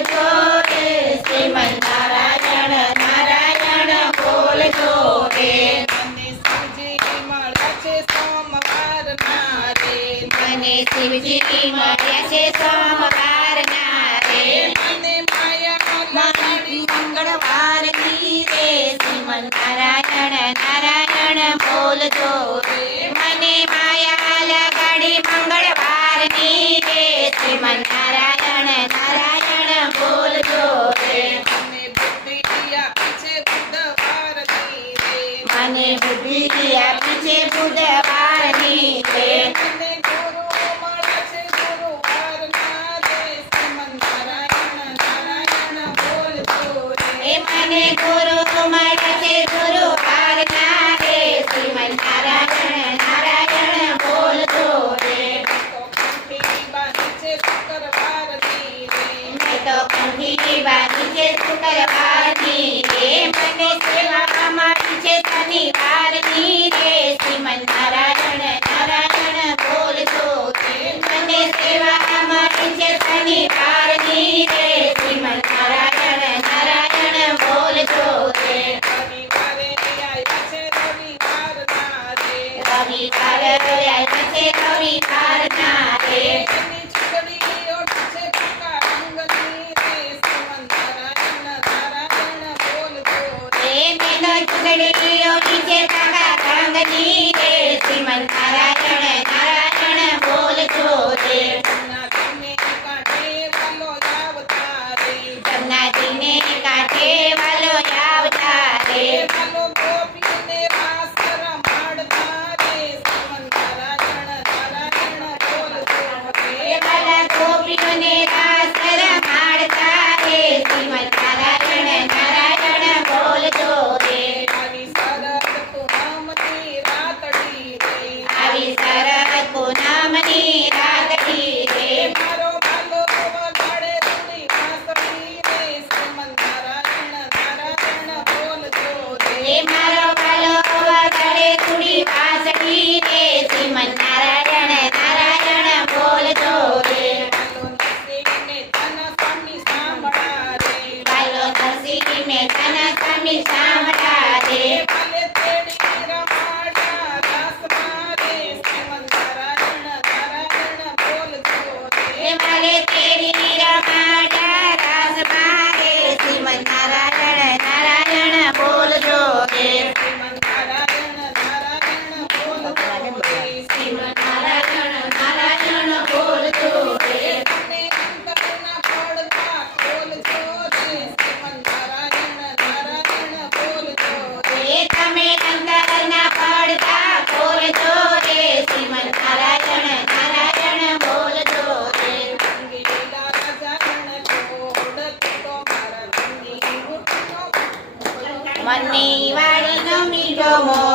બોલજો રે શ્રીમન નારાયણ નારાયણ બોલજો રે મને શિવજી મળ્યા છે સોમવારના રે મને શિવજી મળ્યા છે સોમવારના રે મને માયા લગાડી મંગળવારની રે શ્રીમન નારાયણ નારાયણ બોલજો રે મને માયા લગાડી મંગળવારની રે શ્રીમન નારાયણ નારાયણ બોલજો રે મને બુદ્ધિ આપી છે બુધવારની રે મને બુદ્ધિ આપી છે બુધવારની રે મને ગુરુ મળ્યા છે ગુરુવારના રે શ્રીમન નારાયણ નારાયણ બોલજો રે એ મને ગુરુ મળ્યા છે ગુરુવારના રે શ્રીમન નારાયણ નારાયણ બોલજો રે મેં તો કંઠી બાંધી છે શુક્રવારની રે મને સેવા મળી છે શનિવારની રે શ્રીમન નારાયણ નારાયણ બોલજો રે મને સેવા મળી છે શનિવારની રે શ્રીમન નારાયણ નારાયણ બોલજો રે રવિવાર આવ્યા છે રવિવારના રે મેં તો ચૂંટણીઓ નીચે કાકા રંગની રે શ્રીમન નારાયણ નારાયણ બોલજો રે જમનાજીને કાંઠે વાલો આવતા રે એ વાલા ગોપીઓને રાસ રમાડતા રે શ્રીમન નારાયણ નારાયણ બોલજો રે આવી શરદ પૂનમની રાતડી રે મારો ભાલો વગાડે રૂડી વાંસળી રે શ્રીમન નારાયણ નારાયણ બોલજો રે એ મારો વાલો વગાડે કુડી વાંસળી રે શ્રીમન નારાયણ નારાયણ બોલજો રે વાલો નરસિંહ મહેતાના સ્વામી સાંભળા રે એ મારે તેડી રમાડા રાસ મારે શ્રીમન નારાયણ નારાયણ બોલજો રે શ્રીમન નારાયણ નારાયણ બોલજો રે એ તમે અંતરના પડદા ખોલજો રે શ્રીમન નારાયણ નારાયણ બોલજો રે મનની વાડીનો મીઠો મોર